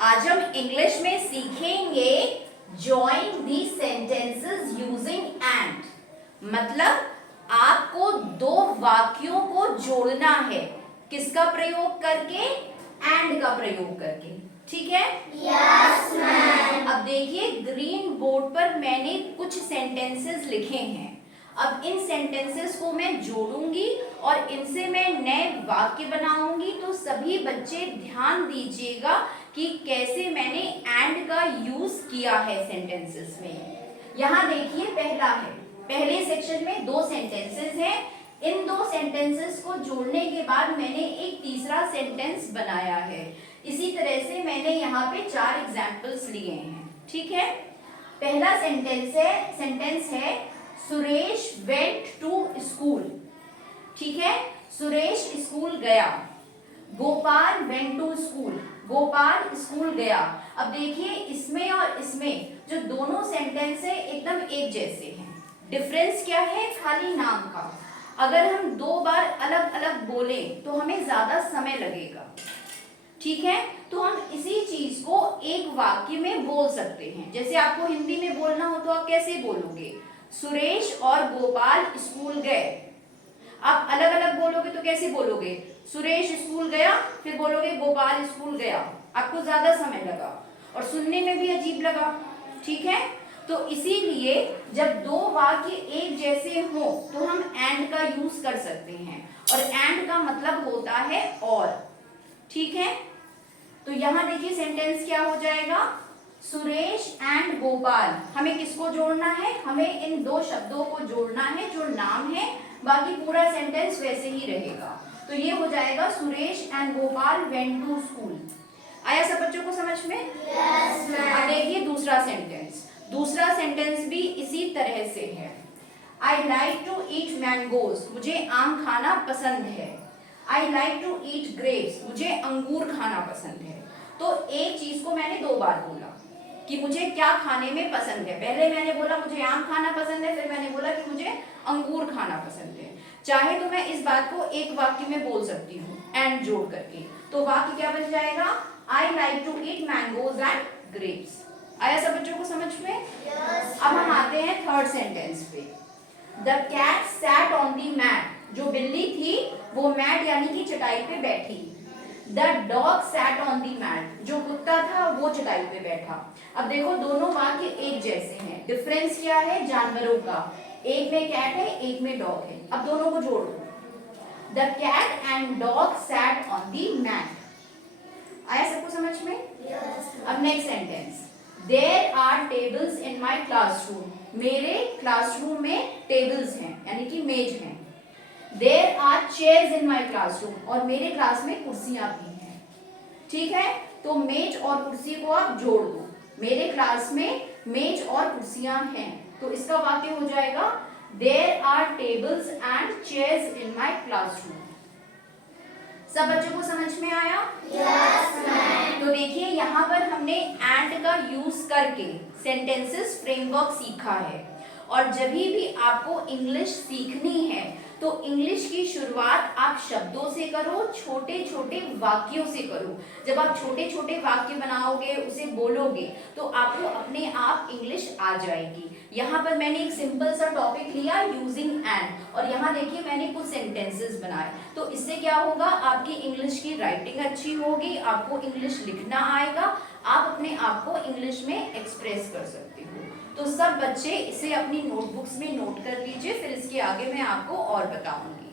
आज हम इंग्लिश में सीखेंगे join the sentences using and. मतलब आपको दो वाक्यों को जोड़ना है, किसका प्रयोग करके? एंड का प्रयोग करके। ठीक है? Yes ma'am. अब देखिए ग्रीन बोर्ड पर मैंने कुछ सेंटेंसेस लिखे हैं। अब इन सेंटेंसेस को मैं जोड़ूंगी और इनसे मैं नए वाक्य बनाऊंगी। तो सभी बच्चे ध्यान दीजिएगा कि कैसे मैंने एंड का यूज किया है सेंटेंसेस में। यहाँ देखिए पहला है, पहले सेक्शन में दो सेंटेंसेस हैं। इन दो सेंटेंसेस को जोड़ने के बाद मैंने एक तीसरा सेंटेंस बनाया है। इसी तरह से मैंने यहाँ पे 4 एग्जाम्पल्स लिए हैं। ठीक है? पहला सेंटेंस है सुरेश वेंट टू स्कूल। ठीक है? सुरेश स्कूल गया। Gopal went to school, Gopal school गया। अब देखिए इसमें और इसमें जो दोनों सेंटेंस है एकदम एक जैसे हैं। डिफरेंस क्या है? खाली नाम का। अगर हम 2 बार अलग अलग बोले तो हमें ज्यादा समय लगेगा। ठीक है? तो हम इसी चीज को एक वाक्य में बोल सकते हैं। जैसे आपको हिंदी में बोलना हो तो आप कैसे बोलोगे? सुरेश और गोपाल स्कूल गए। आप अलग अलग बोलोगे तो कैसे बोलोगे? सुरेश स्कूल गया, फिर बोलोगे गोपाल स्कूल गया। आपको ज्यादा समय लगा और सुनने में भी अजीब लगा। ठीक है? तो इसीलिए जब दो वाक्य एक जैसे हो तो हम एंड का यूज कर सकते हैं, और एंड का मतलब होता है और। ठीक है? तो यहां देखिए सेंटेंस क्या हो जाएगा? सुरेश एंड गोपाल। हमें किसको जोड़ना है? हमें इन दो शब्दों को जोड़ना है जो नाम है। बाकी पूरा सेंटेंस वैसे ही रहेगा। तो ये हो जाएगा Suresh and Gopal went to school. आया सब बच्चों को समझ में? Yes ma'am. अब देखिए दूसरा सेंटेंस। दूसरा सेंटेंस भी इसी तरह से है। I like to eat mangoes. मुझे आम खाना पसंद है। I like to eat grapes. मुझे अंगूर खाना पसंद है। तो एक चीज को मैंने 2 बार बोला कि मुझे क्या खाने में पसंद है। पहले मैंने बोला मुझे आम खाना पसंद है, फिर मैंने बोला कि मुझे अंगूर खाना पसंद है। चाहे तो मैं इस बात को एक वाक्य में बोल सकती हूँ एंड जोड़ करके। तो वाक्य क्या बन जाएगा? I like to eat mangoes and grapes. आया सब बच्चों को समझ में? यस। अब हम आते हैं थर्ड सेंटेंस पे। The cat sat on the mat. जो बिल्ली थी वो मैट यानी कि चटाई पे बैठी। The dog sat on the mat. जो कुत्ता था वो चटाई पे बैठा। अब देखो दोनों वाक्य एक जैसे हैं। डिफरेंस क्या है? जानवरों का। एक में कैट है, एक में डॉग है। अब दोनों को जोड़ो। The cat and dog sat on the mat. आया सबको समझ में? यस। अब next sentence. There are tables in my classroom. मेरे क्लासरूम में टेबल्स हैं यानी कि मेज हैं। There are chairs in my classroom. और मेरे क्लास में कुर्सियां भी हैं। ठीक है? तो मेज और कुर्सी को आप जोड़ दो। मेरे क्लास में मेज और कुर्सियां हैं। तो इसका वाक्य हो जाएगा there are tables and chairs in my classroom. सब बच्चों को समझ में आया? Yes ma'am. तो देखिए यहाँ पर हमने एंड का यूज करके सेंटेंसेस फ्रेमवर्क सीखा है। और जब भी आपको इंग्लिश सीखनी है तो इंग्लिश की शुरुआत आप शब्दों से करो, छोटे छोटे वाक्यों से करो। जब आप छोटे छोटे वाक्य बनाओगे, उसे बोलोगे, तो आपको अपने आप इंग्लिश आ जाएगी। यहाँ पर मैंने एक सिंपल सा टॉपिक लिया यूजिंग एंड, और यहाँ देखिए मैंने कुछ सेंटेंसेस बनाए। तो इससे क्या होगा? आपकी इंग्लिश की राइटिंग अच्छी होगी, आपको इंग्लिश लिखना आएगा, आप अपने आप को इंग्लिश में एक्सप्रेस कर सकते हो। तो सब बच्चे इसे अपनी नोटबुक्स में नोट कर लीजिए, फिर इसके आगे मैं आपको और बताऊंगी।